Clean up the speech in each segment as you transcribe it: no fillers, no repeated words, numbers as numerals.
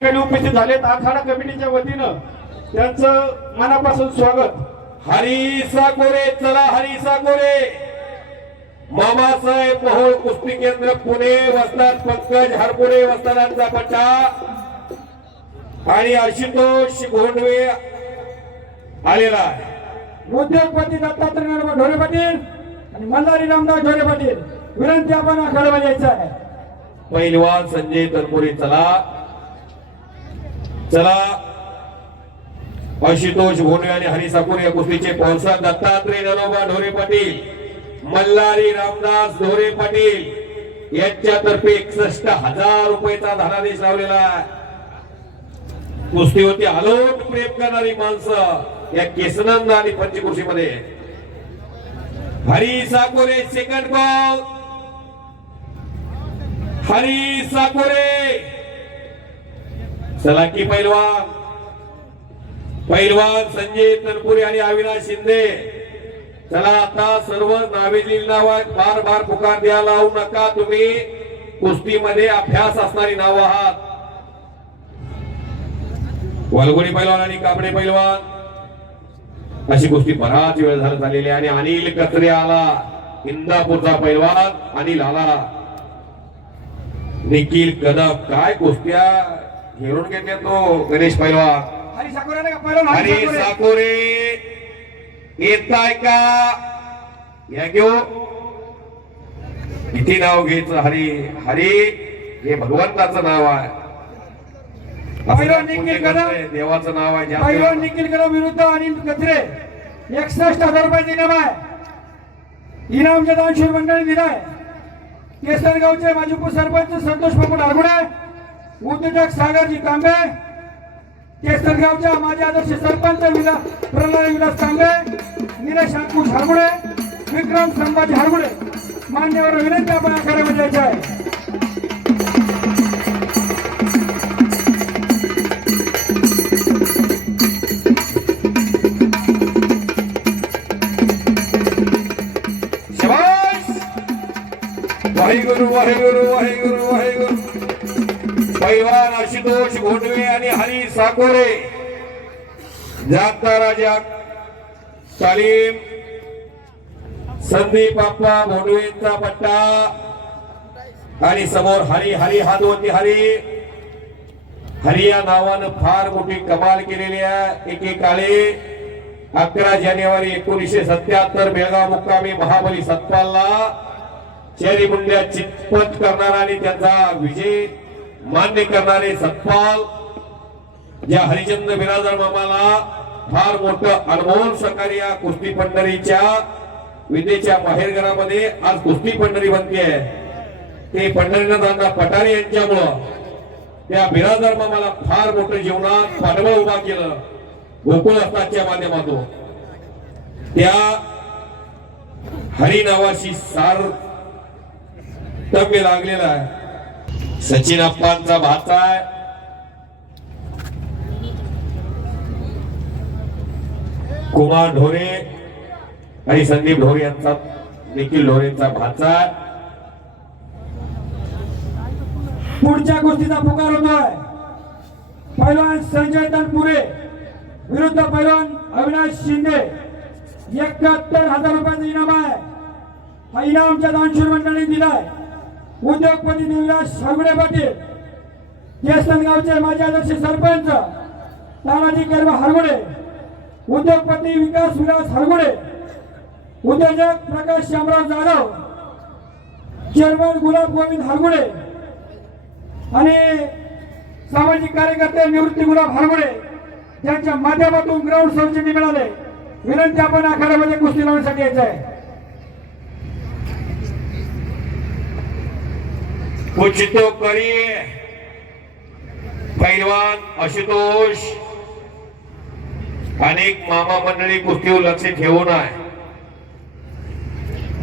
उपस्थित झालेत आखाडा कमिटीच्या वतीनं त्यांचं मनापासून स्वागत। हरी साकोरे, चला हरी साकोरे। मामासाहेब मोहोळ कुस्ती केंद्र पुणे, वस्ताद पंकज हरपुडे वस्तादांचा पट्टा आणि आशुतोष घोंडवे आलेला आहे। उद्योगपती दत्तात्रय ढोरे पाटील आणि मल्हारी रामदास ढोरे पाटील विनंती आपण आखाड्यामध्ये यायचं आहे। पहिलवान संजय तनपुरे चला चला। आशुतोष घोंडवे आणि हरी साकोरे या कुस्तीचे स्पॉन्सर दत्तात्रय नरोबा ढोरे पाटील, मल्हारी रामदास ढोरे पाटील यांच्यातर्फे 61,000 रुपयाचा धनादेश लावलेला आहे। कुस्तीवरती आलोट प्रेम करणारी माणसं या केसनंद आणि पंचकुर्शीमध्ये। हरी साकोरे सेकंड बॉल, हरी साकोरे चला की पैलवान संजय तनपुरे आणि अविनाश शिंदे चला। आता सर्व नावेली नाव बार बार पुकार द्या लावू नका, तुम्ही कुस्तीमध्ये अभ्यास असणारी नाव आहात। वालगोडी पैलवान आणि कापडे पैलवान अशी कुस्ती बराच वेळ झालेली आहे। आणि अनिल कचरे आला, इंदापूरचा पैलवान अनिल आला। निखिल कदम काय कुस्त्या घेऊन घेते तो गणेश पैलवान। हरी साकोरे का पैलवान हरी साकोरे येताय का या घेऊ किती नाव घ्यायचं। हरी हरी हे भगवंताचं नाव आहे, पैलवान निखिल कदम देवाचं नाव आहे। पैलवान निखिल कदम विरुद्ध अनिल कचरे 61,000 रुपयाचे इनाम आहे। इनामच्या दानशूर मंडळी दिलाय केसरगावचे माजी उपसरपंच संतोष बाबू आरगुडे, उद्योजक सागरजी तांबे, केसरगावच्या माजी आदर्श सरपंच प्रल्हाद विलास तांबे, निलेश अंकुश हरगुडे, विक्रम संभाजी हरगुडे मान्यवर विनंती आपण आखाड्यामध्ये यायचं आहे। वाहेगुरु वाहेगुरु वाहेगुरु वाहेगुरु। पैलवान आशुतोष घोंडवे आणि हरी साकोरे, जागता राजा तालीम संदीप बाप्पा घोंडवेंचा पट्टा आणि समोर हरी हरी हातवरती हरी। हरी या नावानं फार मोठी कमाल केलेली आहे। एकेकाळी 11 जानेवारी 1977 बेळगाव मुक्कामी महाबली सतपालला चेरी मुंड्या चितपट करणारा आणि त्यांचा विजय मान्य करणारे सतपाल या हरिचंद्र बिराजदार मामाला फार मोठं अनमोल सहकार्य या कुस्ती पंढरीच्या विद्येच्या बाहेरघरामध्ये आज कुस्ती पंढरी बनते। ते पंढरीनाथ दादा पठारे यांच्यामुळं त्या बिराजदार मामाला फार मोठं जीवनात पाठबळ उभा केलं गोकुळ असताच्या माध्यमातून। त्या हरी नावाशी सार तम्य लागलेला आहे। सचिन अप्पांचा भाचा आहे, कुमार ढोरे आणि संदीप ढोरे यांचा निखिल ढोरेंचा भाचा आहे। पुढच्या कुस्तीचा पुकार होतोय। पैलवान संजय तनपुरे विरुद्ध पैलवान अविनाश शिंदे 71,000 रुपयाचं इनाम आहे। हा इनामच्या दानशूर मंडळी दिलाय उद्योगपती देवराज हरगुडे पाटील, केसनगावचे माजी आदर्श सरपंच तानाजी कर्म हरगुडे, उद्योगपती विकास विलास हरगुडे, उद्योजक प्रकाश श्यामराव जाधव, चेअरमन गुलाब गोविंद हरगुडे आणि सामाजिक कार्यकर्ते निवृत्ती गुलाब हरगुडे ज्यांच्या माध्यमातून ग्राउंड सौजन्य मिळाले। विनंती आपण आखाड्यामध्ये कुस्ती लावण्यासाठी यायचं आहे। कुछ तो करिए पैलवान आशुतोष। अनेक मामा मंडळी कुस्तीवर लक्ष ठेवून आहे।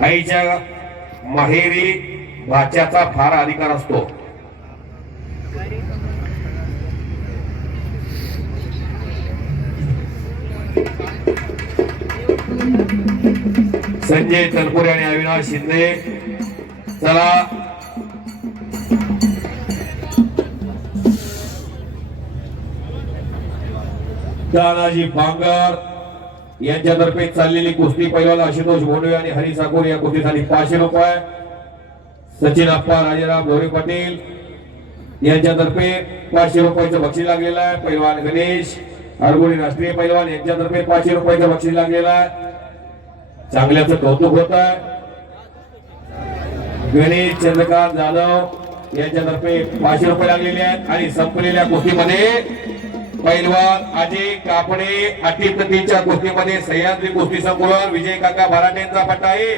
आईच्या माहेरी भाच्याचा फार अधिकार असतो। संजय तनपुरे आणि अविनाश शिंदे चला तानाजी बांगर यांच्यातर्फे चाललेली कुस्ती पैलवान आशुतोष भोंडवे आणि हरी साकोर या कुस्तीसाठी 500 रुपये, सचिन अप्पा राजाराम भोरे पाटील यांच्यातर्फे 500 रुपयाचं बक्षीस लागलेलं आहे. पैलवान गणेश अरगोडी राष्ट्रीय पैलवान यांच्यातर्फे 500 रुपयाचं बक्षीस लागलेलं आहे. चांगल्याचं कौतुक होत आहे. गणेश चंद्रकांत जाधव यांच्यातर्फे 500 रुपये लागलेले आहेत. आणि संपलेल्या कुस्तीमध्ये पैलवान अजय कापडे अटीतटीच्या कुस्तीमध्ये सह्याद्री कुस्ती संकुलन विजय काका भराटेंचा पट्टा आहे.